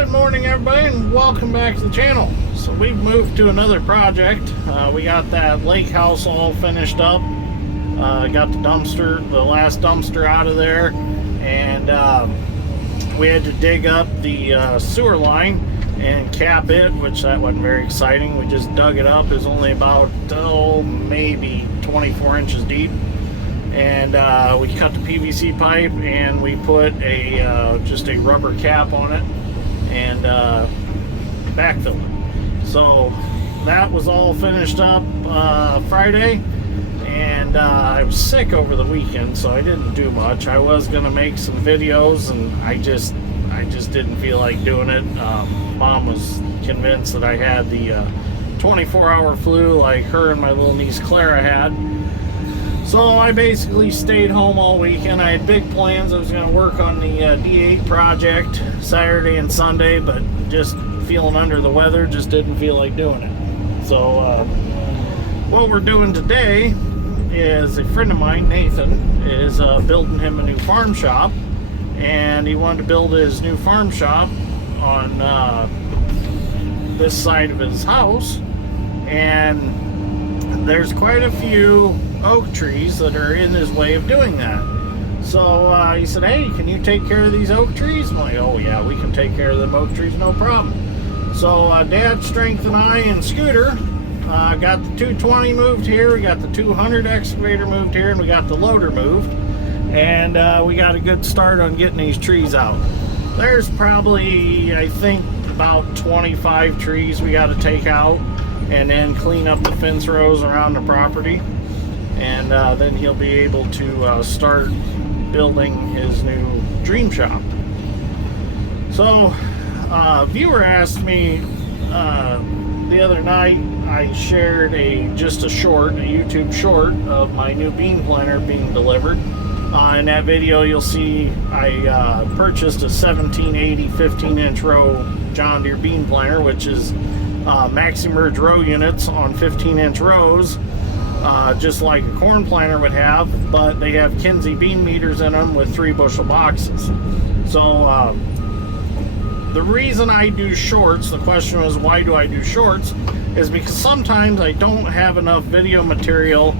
Good morning, everybody, and welcome back to the channel. So we've moved to another project. We got that lake house all finished up. Got the last dumpster out of there, and we had to dig up the sewer line and cap it, which that wasn't very exciting. We just dug it up. It was only about maybe 24 inches deep, and we cut the PVC pipe and we put just a rubber cap on it and backfill it. So that was all finished up Friday, and I was sick over the weekend, so I didn't do much. I was gonna make some videos, and I just didn't feel like doing it. Mom was convinced that I had the 24-hour flu like her and my little niece Clara had. So I basically stayed home all weekend. I had big plans. I was going to work on the D8 project Saturday and Sunday, but just feeling under the weather, just didn't feel like doing it. So what we're doing today is a friend of mine, Nathan, is building him a new farm shop, and he wanted to build his new farm shop on this side of his house, and there's quite a few oak trees that are in his way of doing that. So he said, hey, can you take care of these oak trees? I'm like, oh yeah, we can take care of them oak trees, no problem. So Dad, Strength, and I and Scooter got the 220 moved here, we got the 200 excavator moved here, and we got the loader moved, and we got a good start on getting these trees out. There's probably, I think, about 25 trees we got to take out and then clean up the fence rows around the property. And then he'll be able to start building his new dream shop. So, a viewer asked me the other night, I shared just a YouTube short of my new bean planter being delivered. In that video, you'll see I purchased a 1780 15-inch row John Deere bean planter, which is maxi-merge row units on 15-inch rows. Just like a corn planter would have, but they have Kinsey bean meters in them with 3 bushel boxes. So the reason I do shorts, the question was why do I do shorts, is because sometimes I don't have enough video material.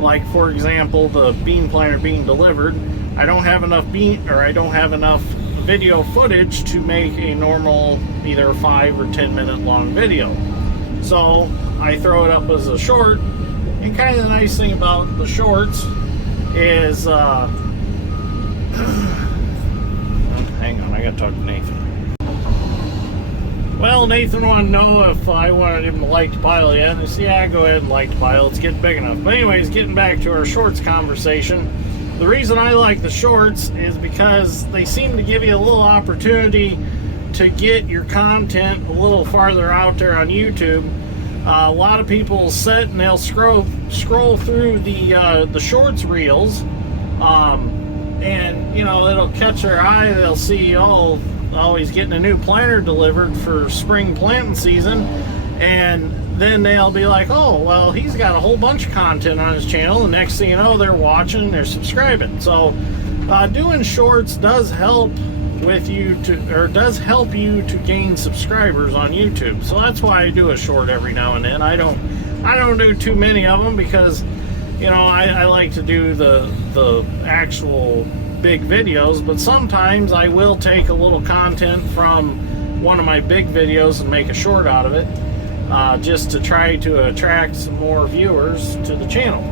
Like, for example, the bean planter being delivered, I don't have enough video footage to make a normal either 5 or 10 minute long video. So I throw it up as a short. And kind of the nice thing about the shorts is, hang on, I gotta talk to Nathan. Well, Nathan wanted to know if I wanted him to light the pile yet. And I said, yeah, go ahead and light the pile, it's getting big enough. But anyways, getting back to our shorts conversation, the reason I like the shorts is because they seem to give you a little opportunity to get your content a little farther out there on YouTube. A lot of people sit and they'll scroll through the shorts reels, and you know, it'll catch their eye. They'll see, oh, he's getting a new planter delivered for spring planting season, and then they'll be like, oh, well, he's got a whole bunch of content on his channel, and next thing you know, they're watching, they're subscribing. So doing shorts does help you to gain subscribers on YouTube. So that's why I do a short every now and then. I don't do too many of them because, you know, I like to do the actual big videos, but sometimes I will take a little content from one of my big videos and make a short out of it, just to try to attract some more viewers to the channel.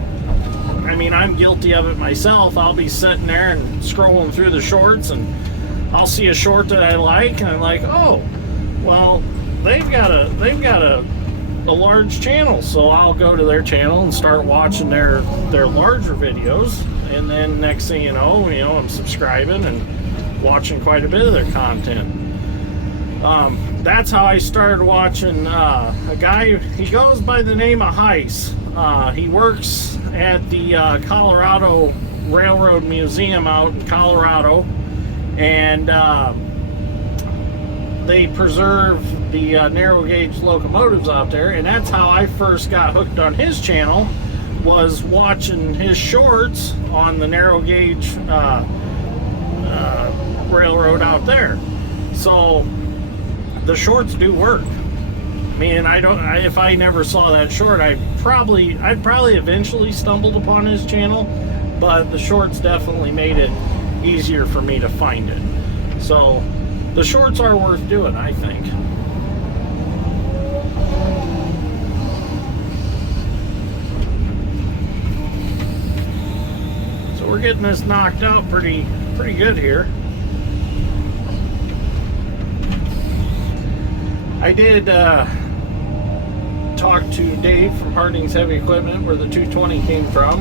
I mean, I'm guilty of it myself. I'll be sitting there and scrolling through the shorts, and I'll see a short that I like, and I'm like, oh, well, they've got a large channel, so I'll go to their channel and start watching their larger videos, and then next thing you know, I'm subscribing and watching quite a bit of their content. That's how I started watching a guy. He goes by the name of Heis. He works at the Colorado Railroad Museum out in Colorado. And they preserve the narrow gauge locomotives out there, and that's how I first got hooked on his channel, was watching his shorts on the narrow gauge railroad out there. So the shorts do work. I mean, if I never saw that short, I'd probably eventually stumbled upon his channel, but the shorts definitely made it easier for me to find it. So the shorts are worth doing, I think. So we're getting this knocked out pretty good here. I did talk to Dave from Harding's Heavy Equipment, where the 220 came from,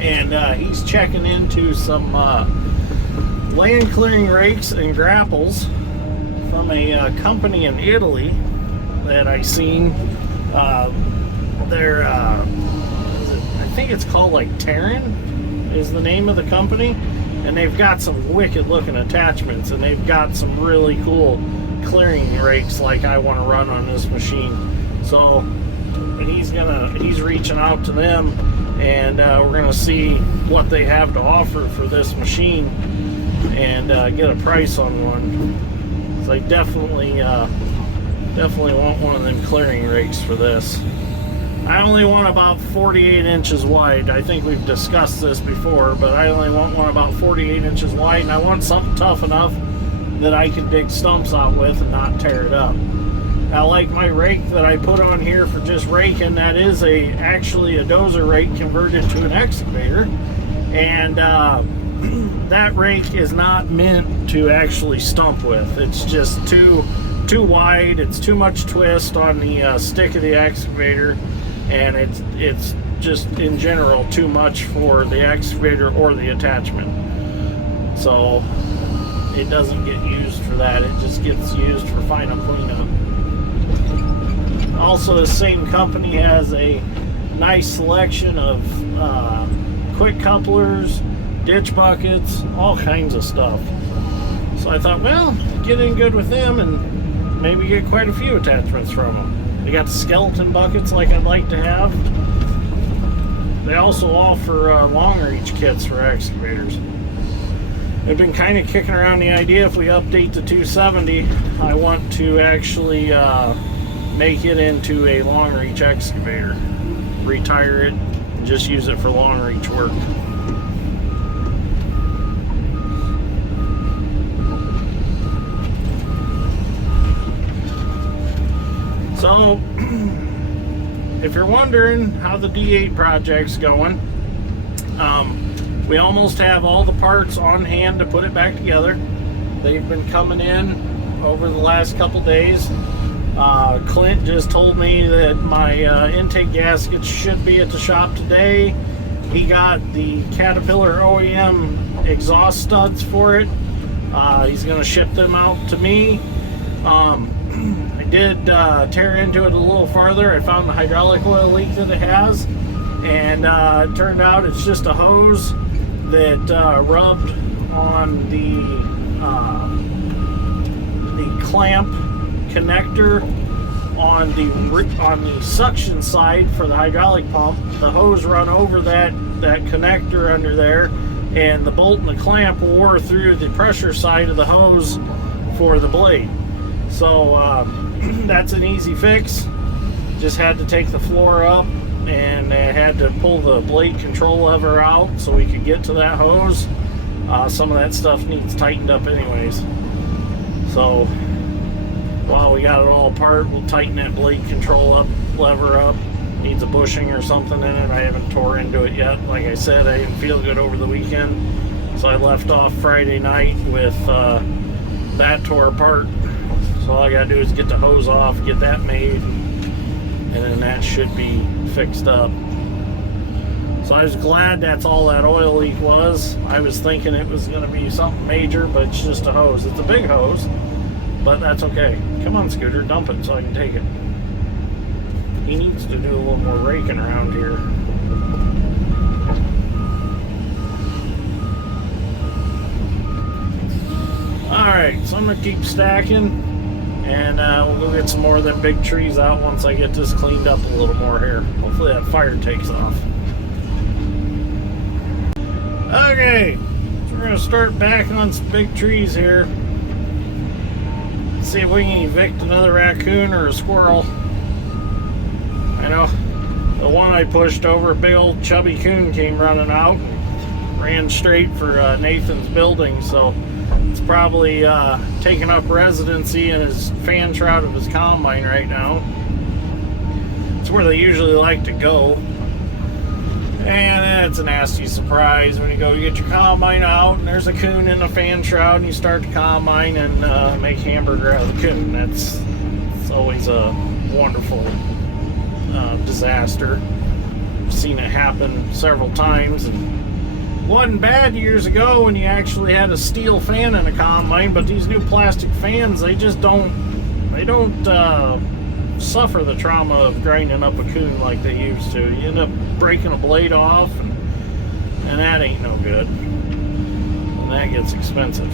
and he's checking into some land clearing rakes and grapples from a company in Italy that I seen. They're I think it's called like Terran is the name of the company, and they've got some wicked looking attachments, and they've got some really cool clearing rakes like I want to run on this machine. So he's reaching out to them, and we're gonna see what they have to offer for this machine and get a price on one. So I definitely want one of them clearing rakes for this. I only want about 48 inches wide. I think we've discussed this before, but I only want one about 48 inches wide, and I want something tough enough that I can dig stumps out with and not tear it up. Now, like my rake that I put on here for just raking, that is actually a dozer rake converted to an excavator, and that rake is not meant to actually stump with. It's just too wide. It's too much twist on the stick of the excavator, and it's just in general too much for the excavator or the attachment. So it doesn't get used for that. It just gets used for final cleanup. Also, the same company has a nice selection of quick couplers, ditch buckets, all kinds of stuff. So I thought, well, get in good with them and maybe get quite a few attachments from them. They got skeleton buckets like I'd like to have. They also offer long reach kits for excavators. I've been kind of kicking around the idea, if we update to 270, I want to actually make it into a long reach excavator, retire it, and just use it for long reach work. So, if you're wondering how the D8 project's going, we almost have all the parts on hand to put it back together. They've been coming in over the last couple days. Clint just told me that my intake gaskets should be at the shop today. He got the Caterpillar OEM exhaust studs for it. He's going to ship them out to me. I did tear into it a little farther. I found the hydraulic oil leak that it has, and it turned out it's just a hose that rubbed on the clamp connector on the suction side for the hydraulic pump. The hose run over that connector under there, and the bolt and the clamp wore through the pressure side of the hose for the blade. So that's an easy fix. Just had to take the floor up, and I had to pull the blade control lever out so we could get to that hose. Some of that stuff needs tightened up anyways. So while we got it all apart, we'll tighten that blade control lever up. Needs a bushing or something in it. I haven't tore into it yet. Like I said, I didn't feel good over the weekend, so I left off Friday night with that tore apart. So all I gotta do is get the hose off, get that made, and then that should be fixed up. So I was glad that's all that oil leak was. I was thinking it was gonna be something major, but it's just a hose. It's a big hose, but that's okay. Come on, Scooter, dump it so I can take it. He needs to do a little more raking around here. Alright, so I'm gonna keep stacking, and we'll go get some more of them big trees out once I get this cleaned up a little more here. Hopefully that fire takes off. Okay, so we're gonna start backing on some big trees here. See if we can evict another raccoon or a squirrel. I know the one I pushed over, a big old chubby coon came running out and ran straight for Nathan's building, so it's probably taking up residency in his fan shroud of his combine right now. It's where they usually like to go. And it's a nasty surprise when you go get your combine out and there's a coon in the fan shroud and you start the combine and make hamburger out of the coon. It's always a wonderful disaster. I've seen it happen several times, and wasn't bad years ago when you actually had a steel fan in a combine, but these new plastic fans, they don't suffer the trauma of grinding up a coon like they used to. You end up breaking a blade off, and that ain't no good, and that gets expensive.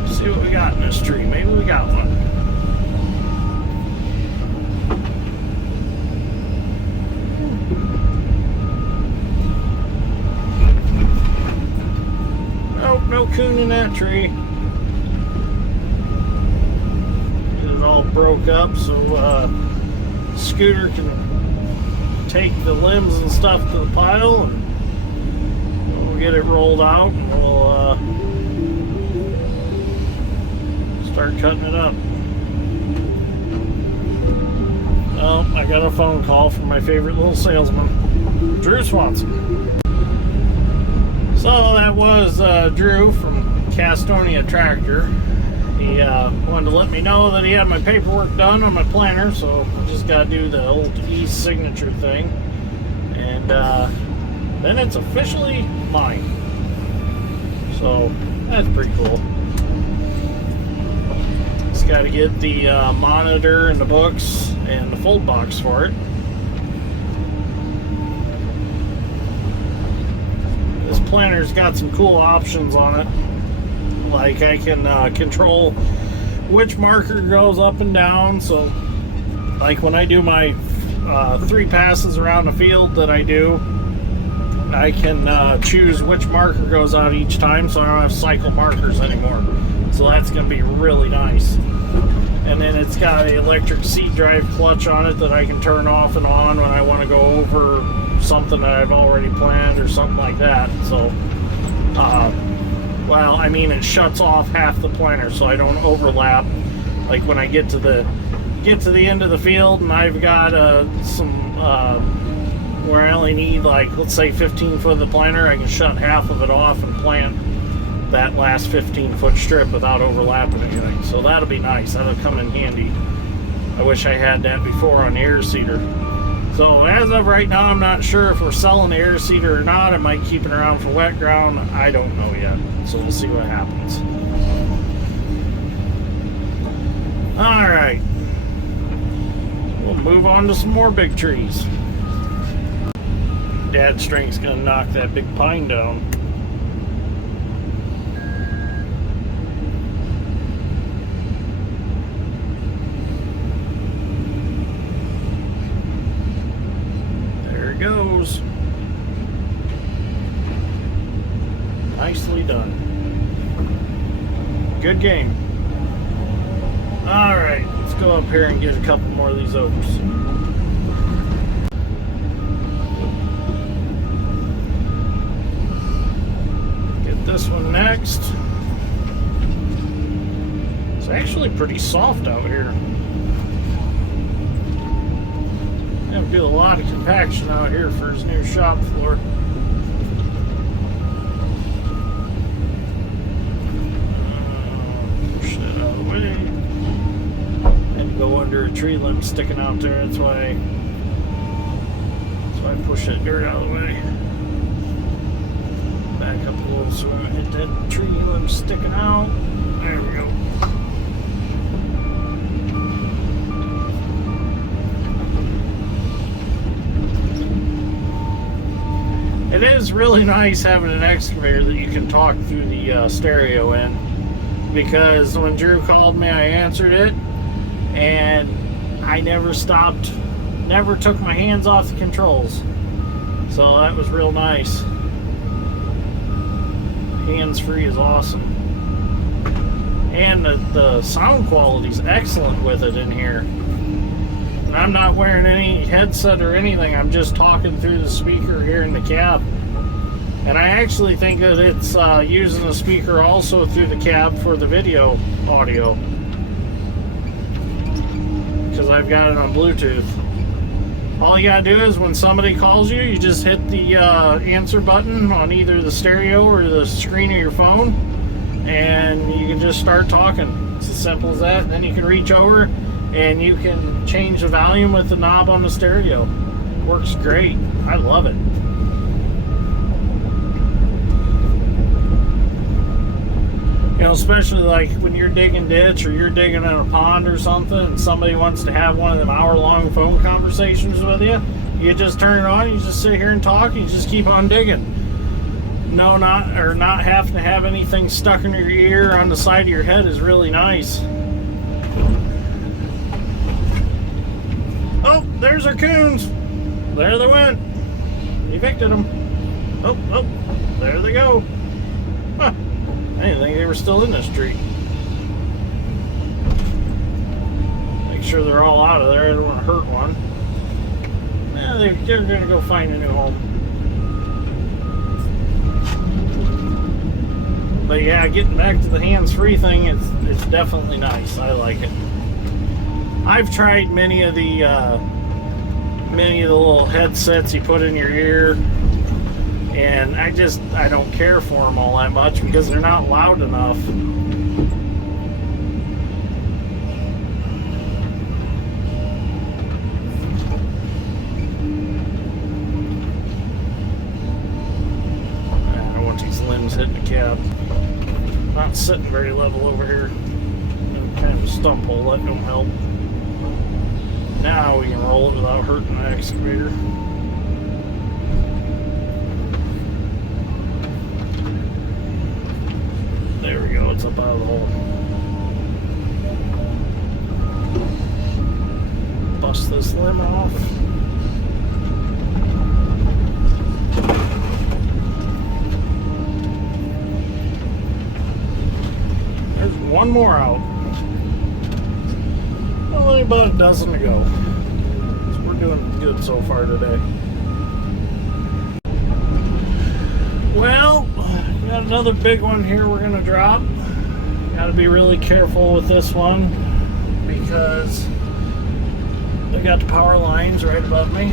Let's see what we got in this tree. Maybe we got one. Nope, no coon in that tree. It all broke up, so Scooter can take the limbs and stuff to the pile, and we'll get it rolled out, and we'll start cutting it up. Oh, I got a phone call from my favorite little salesman, Drew Swanson. So that was Drew from Castonia Tractor. He wanted to let me know that he had my paperwork done on my planner, so I just got to do the old e-signature thing, and then it's officially mine. So that's pretty cool. Just got to get the monitor and the books and the fold box for it. This planner's got some cool options on it. Like I can control which marker goes up and down. So like when I do my 3 passes around the field that I do, I can choose which marker goes out each time, so I don't have cycle markers anymore. So that's going to be really nice. And then it's got an electric seat drive clutch on it that I can turn off and on when I want to go over something that I've already planned or something like that. So well, I mean, it shuts off half the planner so I don't overlap. Like when I get to the end of the field and I've got some where I only need, like, let's say 15 foot of the planner, I can shut half of it off and plant that last 15-foot strip without overlapping anything. So that'll be nice. That'll come in handy. I wish I had that before on the air seeder. So as of right now, I'm not sure if we're selling the air seeder or not. I might keep it around for wet ground. I don't know yet. So we'll see what happens. All right. We'll move on to some more big trees. Dad's strength's gonna knock that big pine down. Goes. Nicely done. Good game. Alright, let's go up here and get a couple more of these oaks. Get this one next. It's actually pretty soft out here. Have to do a lot of compaction out here for his new shop floor. Push that out of the way. And go under a tree limb sticking out there. That's why I push that dirt out of the way. Back up a little so I don't hit that tree limb sticking out. There we go. It is really nice having an excavator that you can talk through the stereo in, because when Drew called me, I answered it, and I never stopped, never took my hands off the controls. So that was real nice. Hands-free is awesome. And the sound quality is excellent with it in here. And I'm not wearing any headset or anything. I'm just talking through the speaker here in the cab. And I actually think that it's using the speaker also through the cab for the video audio, because I've got it on Bluetooth. All you gotta do is when somebody calls you, you just hit the answer button on either the stereo or the screen of your phone, and you can just start talking. It's as simple as that. Then you can reach over and you can change the volume with the knob on the stereo. Works great. I love it. You know, especially like when you're digging ditch or you're digging in a pond or something and somebody wants to have one of them hour-long phone conversations with you, you just turn it on, you just sit here and talk, and you just keep on digging. No, not having to have anything stuck in your ear or on the side of your head is really nice. Oh, there's our coons. There they went. Evicted them. Oh, there they go. Huh. I didn't think they were still in this tree. Make sure they're all out of there. I don't want to hurt one. Yeah, they're going to go find a new home. But yeah, getting back to the hands-free thing, it's definitely nice. I like it. I've tried many of the little headsets you put in your ear. And I don't care for them all that much because they're not loud enough. I don't want these limbs hitting the cab. Not sitting very level over here. Kind of a stump hole, that don't help. Now we can roll it without hurting the excavator. There we go, it's up out of the hole. Bust this limb off. There's one more out. Only about a dozen to go. So we're doing good so far today. Well, we got another big one here we're going to drop. Got to be really careful with this one because they got the power lines right above me.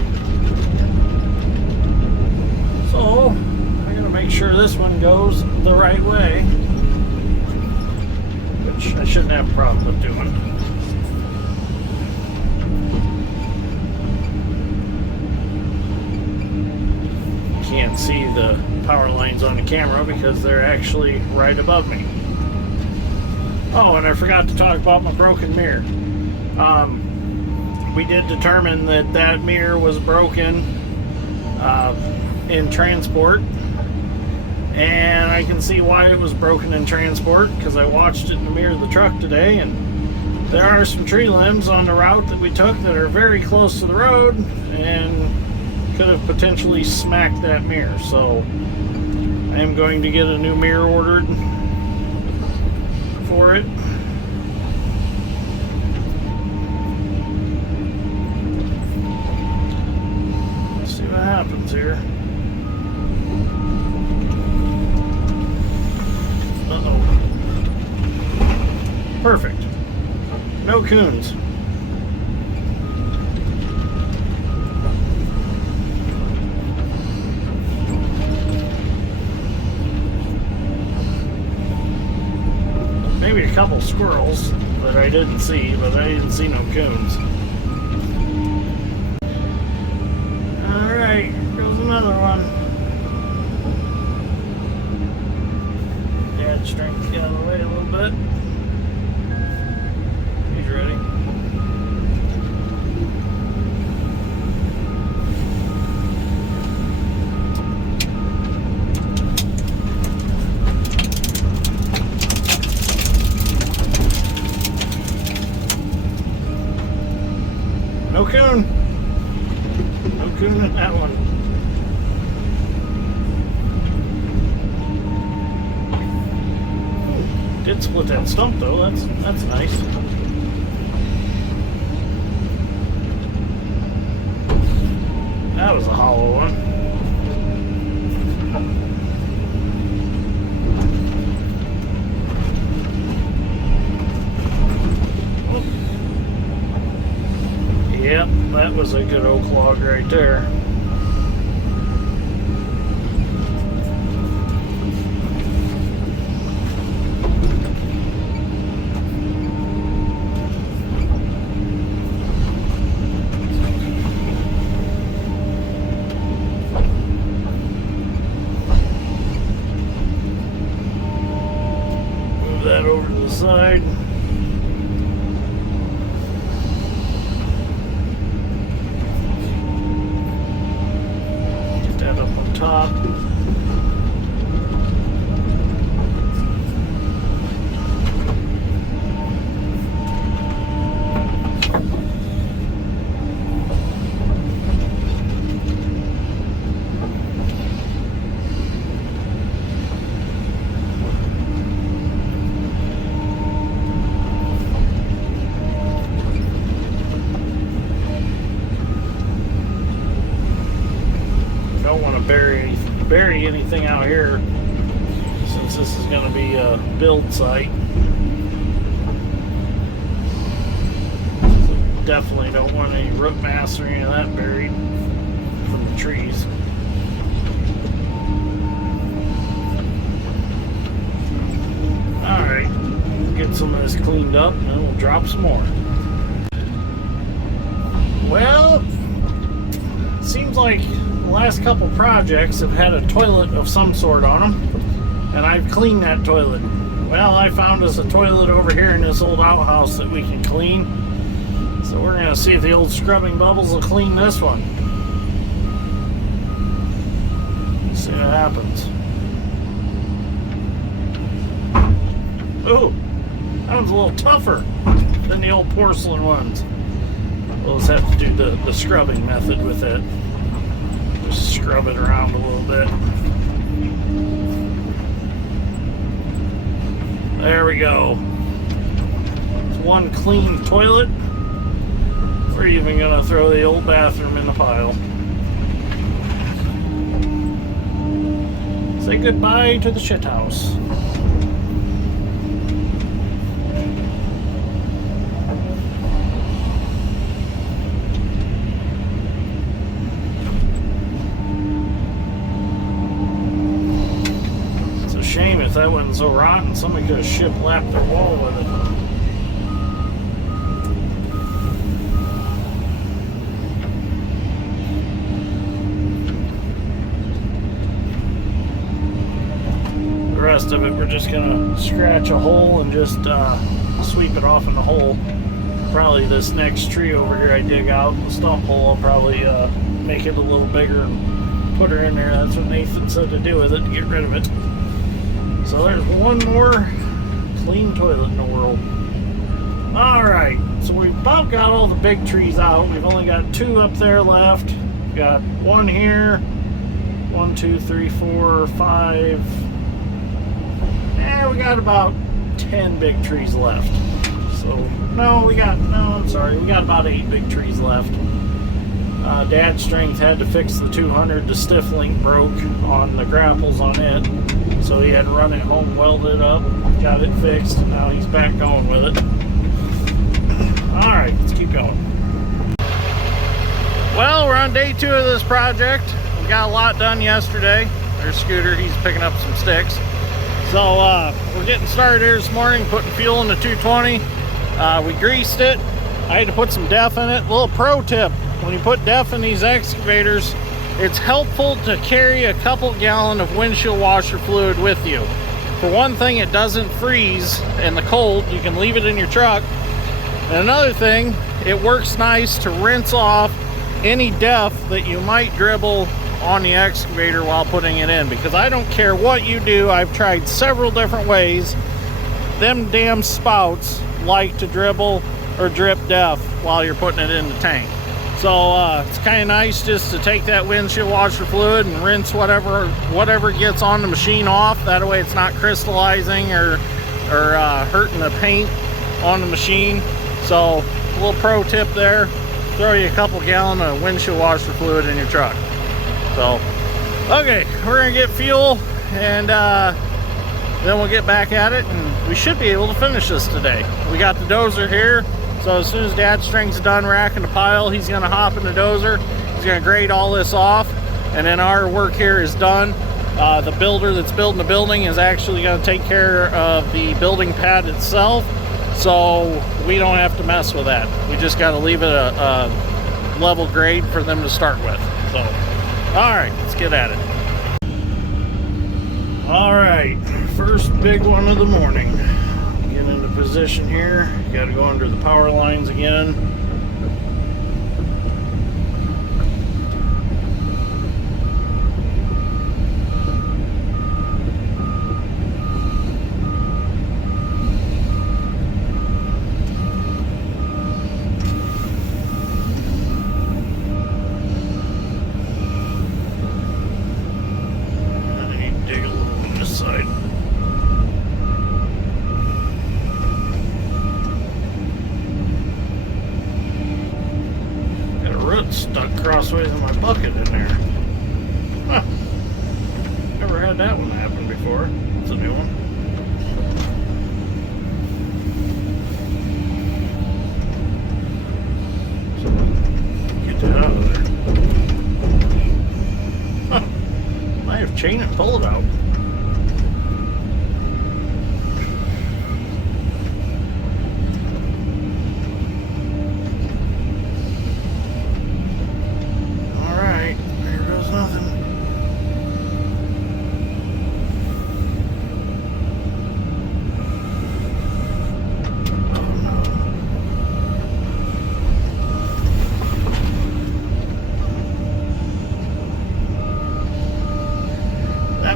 So I'm going to make sure this one goes the right way, which I shouldn't have a problem with doing. Can't see the power lines on the camera because they're actually right above me. Oh, and I forgot to talk about my broken mirror. We did determine that mirror was broken in transport, and I can see why it was broken in transport because I watched it in the mirror of the truck today, and there are some tree limbs on the route that we took that are very close to the road and could have potentially smacked that mirror. So I am going to get a new mirror ordered for it. Let's see what happens here. Uh-oh. Perfect. No coons. Maybe a couple squirrels that I didn't see, but I didn't see no coons. Alright, here goes another one. Dad's trying to get out of the way a little bit. He's ready. No coon. No coon in that one. Did split that stump though. That's nice. That was a hollow one. Yep, that was a good oak log right there. Move that over to the side. Top. Don't want to bury anything out here since this is going to be a build site. So definitely don't want any root mass or any of that buried from the trees. Alright, get some of this cleaned up and then we'll drop some more. Well, seems like the last couple projects have had a toilet of some sort on them, and I've cleaned that toilet. Well, I found us a toilet over here in this old outhouse that we can clean, so we're going to see if the old scrubbing bubbles will clean this one. See what happens. Oh, that one's a little tougher than the old porcelain ones. We'll just have to do the scrubbing method with it. Just scrub it around a little bit. There we go. It's one clean toilet. We're even gonna throw the old bathroom in the pile. Say goodbye to the shit house. Shame if that wasn't so rotten, somebody could have shiplapped their wall with it. The rest of it we're just gonna scratch a hole and just sweep it off in the hole. Probably this next tree over here I dig out, the stump hole, I'll probably make it a little bigger and put her in there. That's what Nathan said to do with it, to get rid of it. So there's one more clean toilet in the world. Alright, so we've about got all the big trees out. We've only got 2 up there left. We've got 1 here. 1, 2, 3, 4, 5. We got about 10 big trees left. So, we got about 8 big trees left. Dad's strength had to fix the 200. The stiff link broke on the grapples on it. So he had to run it home, weld it up, got it fixed, and now he's back going with it. Alright, let's keep going. Well, we're on day 2 of this project. We got a lot done yesterday. There's Scooter, he's picking up some sticks. So we're getting started here this morning, putting fuel in the 220. We greased it. I had to put some DEF in it. A little pro tip, when you put DEF in these excavators, it's helpful to carry a couple gallon of windshield washer fluid with you. For one thing, it doesn't freeze in the cold. You can leave it in your truck. And another thing, it works nice to rinse off any DEF that you might dribble on the excavator while putting it in, because I don't care what you do, I've tried several different ways, them damn spouts like to dribble or drip DEF while you're putting it in the tank. So it's kind of nice just to take that windshield washer fluid and rinse whatever gets on the machine off. That way it's not crystallizing or or hurting the paint on the machine. So a little pro tip there, throw you a couple gallon of windshield washer fluid in your truck. So okay, we're gonna get fuel, and then we'll get back at it, and we should be able to finish this today. We got the dozer here, so as soon as Dad String's done racking the pile, he's gonna hop in the dozer, he's gonna grade all this off, and then our work here is done. The builder that's building the building is actually gonna take care of the building pad itself, so we don't have to mess with that. We just gotta leave it a level grade for them to start with. So, all right, let's get at it. All right, first big one of the morning. Get into position here. Got to go under the power lines again. Stuck crossways in my bucket in there. Huh. Never had that one happen before. It's a new one. So, get that out of there. Huh. I have chain it, pull it out.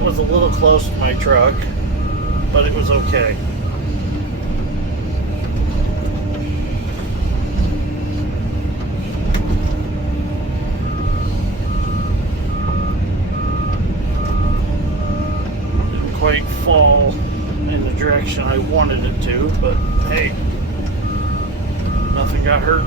Was a little close to my truck, but it was okay. Didn't quite fall in the direction I wanted it to, but hey, nothing got hurt.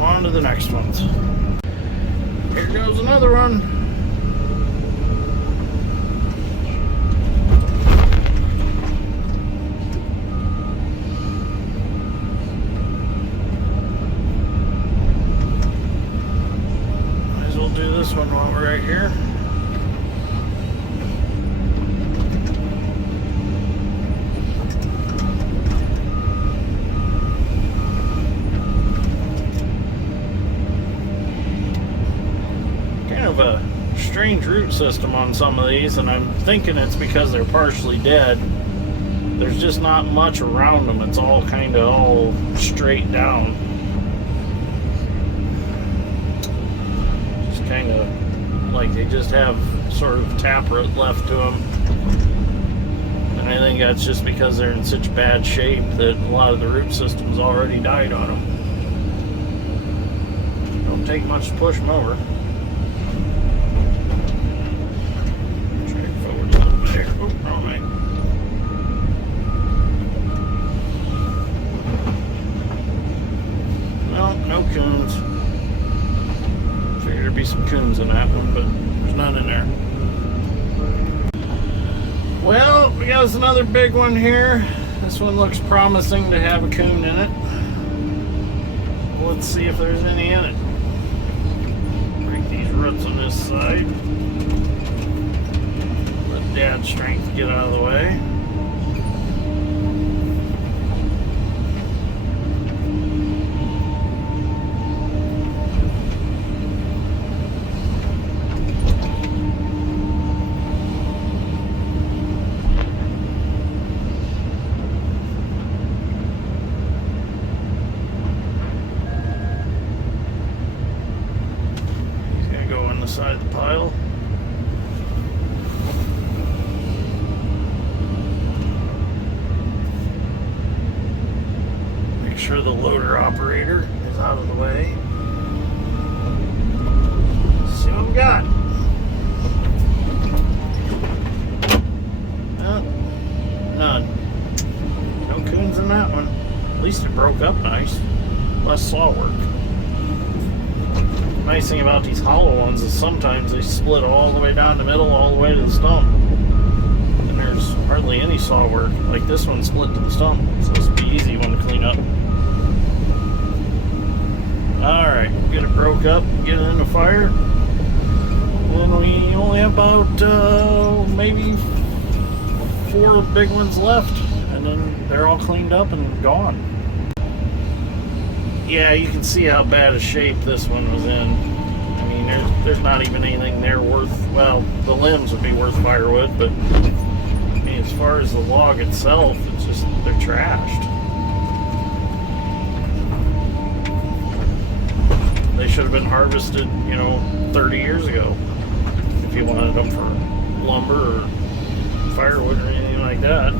On to the next ones. Here goes another one. Might as well do this one while we're right here. A strange root system on some of these, and I'm thinking it's because they're partially dead. There's just not much around them. It's all kind of all straight down. Just kind of like they just have sort of taproot left to them. And I think that's just because they're in such bad shape that a lot of the root system's already died on them. Don't take much to push them over. No coons. Figured there'd be some coons in that one, but there's none in there. Well, we got another big one here. This one looks promising to have a coon in it. Let's see if there's any in it. Break these roots on this side. Let Dad's strength get out of the way. Side of the pile. sure the loader operator is out of the way. Let's see what we got. None. No coons in that one. At least it broke up nice. Less saw work. The nice thing about these hollow ones is sometimes they split all the way down the middle, all the way to the stump. And there's hardly any saw work. Like this one split to the stump. So this will be easy one to clean up. Alright, get it broke up, get it in the fire. And we only have about maybe 4 big ones left, and then they're all cleaned up and gone. Yeah, you can see how bad a shape this one was in. I mean, there's not even anything there worth, well, the limbs would be worth firewood, but I mean, as far as the log itself, it's just, they're trashed. They should have been harvested, 30 years ago if you wanted them for lumber or firewood or anything like that.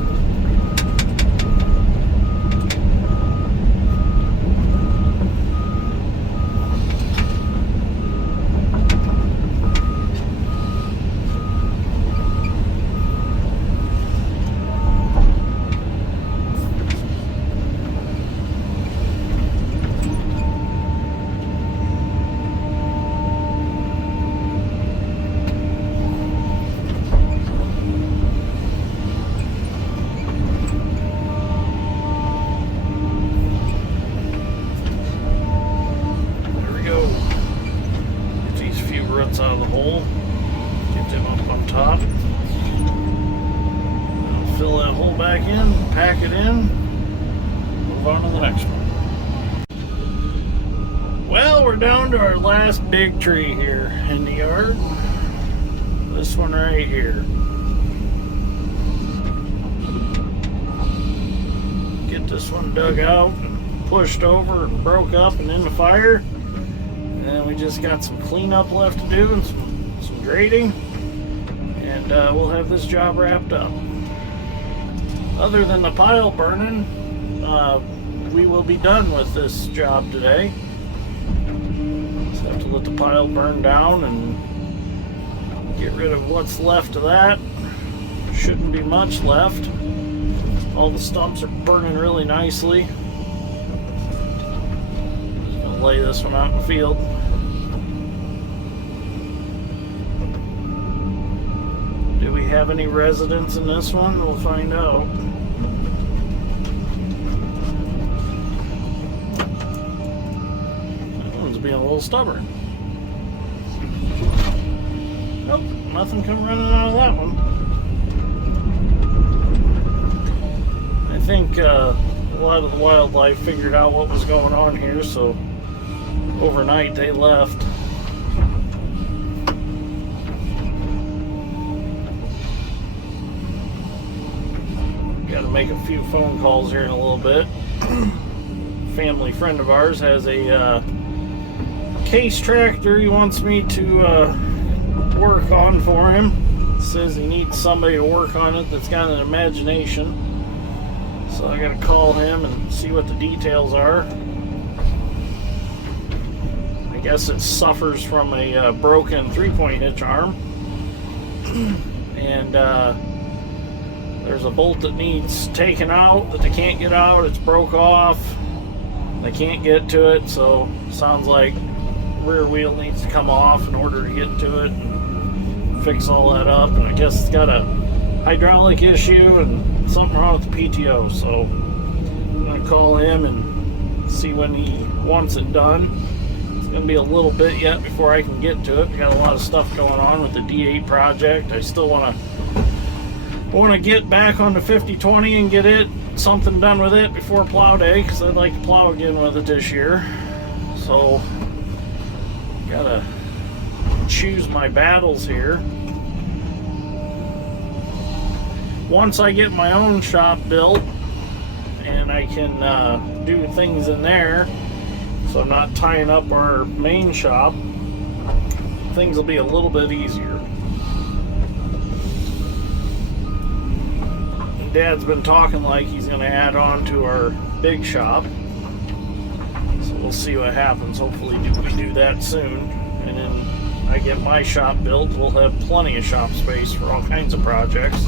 Out of the hole, get them up on top, I'll fill that hole back in, pack it in, move on to the next one. Well, we're down to our last big tree here in the yard. This one right here. Get this one dug out and pushed over and broke up and in the fire. And we just got some cleanup left to do and some grading, and we'll have this job wrapped up. Other than the pile burning, we will be done with this job today. Just have to let the pile burn down and get rid of what's left of that. Shouldn't be much left. All the stumps are burning really nicely. Just gonna lay this one out in the field. Do we have any residents in this one? We'll find out. That one's being a little stubborn. Nope, nothing come running out of that one. I think a lot of the wildlife figured out what was going on here, so overnight they left. Got to make a few phone calls here in a little bit. Family friend of ours has a case tractor he wants me to work on for him. Says he needs somebody to work on it that's got an imagination. So I got to call him and see what the details are. I guess it suffers from a broken 3-point hitch arm. And there's a bolt that needs taken out that they can't get out. It's broke off. They can't get to it, so sounds like rear wheel needs to come off in order to get to it and fix all that up. And I guess it's got a hydraulic issue and something wrong with the PTO, so I'm going to call him and see when he wants it done. It's going to be a little bit yet before I can get to it. We got a lot of stuff going on with the D8 project. I still want to get back on the 5020 and get something done with it before plow day, because I'd like to plow again with it this year. So gotta choose my battles here. Once I get my own shop built and I can do things in there, so I'm not tying up our main shop, things will be a little bit easier. Dad's been talking like he's going to add on to our big shop, we'll see what happens. Hopefully we do that soon, and then I get my shop built. We'll have plenty of shop space for all kinds of projects.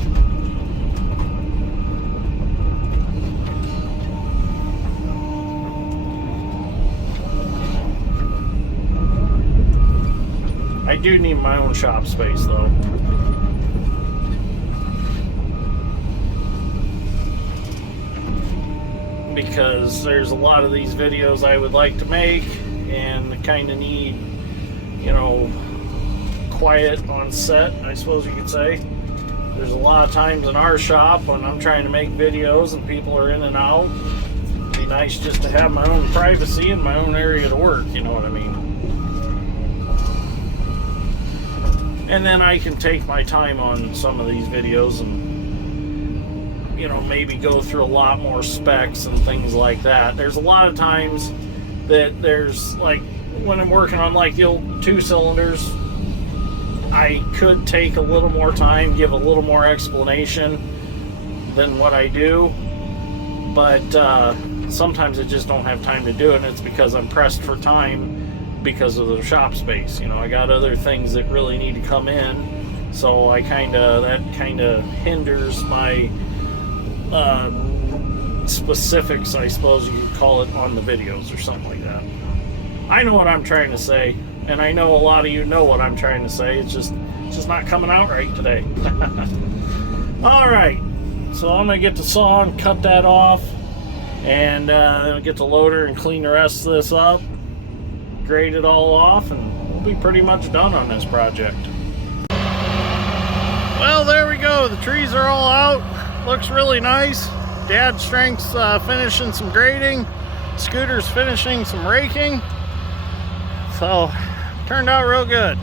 I do need my own shop space though. Because there's a lot of these videos I would like to make and kind of need, you know, quiet on set, I suppose you could say. There's a lot of times in our shop when I'm trying to make videos and people are in and out. It'd be nice just to have my own privacy and my own area to work, you know what I mean? And then I can take my time on some of these videos and, you know, maybe go through a lot more specs and things like that. There's a lot of times that there's, like, when I'm working on like the old 2 cylinders, I could take a little more time, give a little more explanation than what I do, but sometimes I just don't have time to do it, and it's because I'm pressed for time because of the shop space. You know, I got other things that really need to come in, so that kind of hinders my specifics, I suppose you could call it, on the videos or something like that. I know what I'm trying to say, and I know a lot of you know what I'm trying to say. It's just not coming out right today. All right, so I'm gonna get the saw and cut that off, and then get the loader and clean the rest of this up, grade it all off, and we'll be pretty much done on this project. Well, there we go. The trees are all out. Looks really nice. Dad's strength's finishing some grading. Scooter's finishing some raking. So, turned out real good.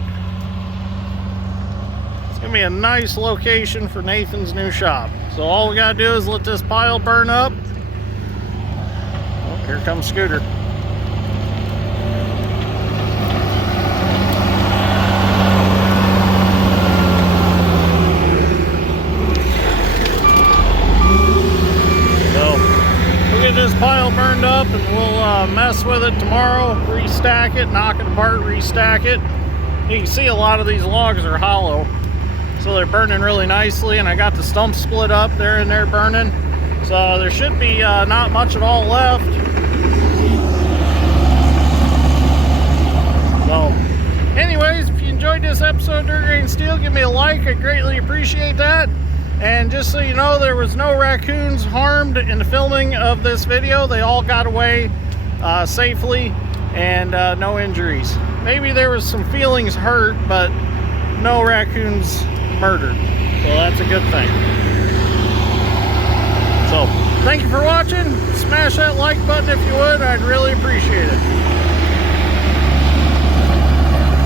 It's gonna be a nice location for Nathan's new shop. So all we gotta do is let this pile burn up. Oh, here comes Scooter. This pile burned up, and we'll mess with it tomorrow, restack it, knock it apart, restack it. You can see a lot of these logs are hollow, so they're burning really nicely, and I got the stumps split up there and they're burning, so there should be not much at all left. So anyways, if you enjoyed this episode of Dirt Grain Steel, give me a like. I greatly appreciate that. And just so you know, there was no raccoons harmed in the filming of this video. They all got away safely, and no injuries. Maybe there was some feelings hurt, but no raccoons murdered. So that's a good thing. So thank you for watching. Smash that like button if you would. I'd really appreciate it.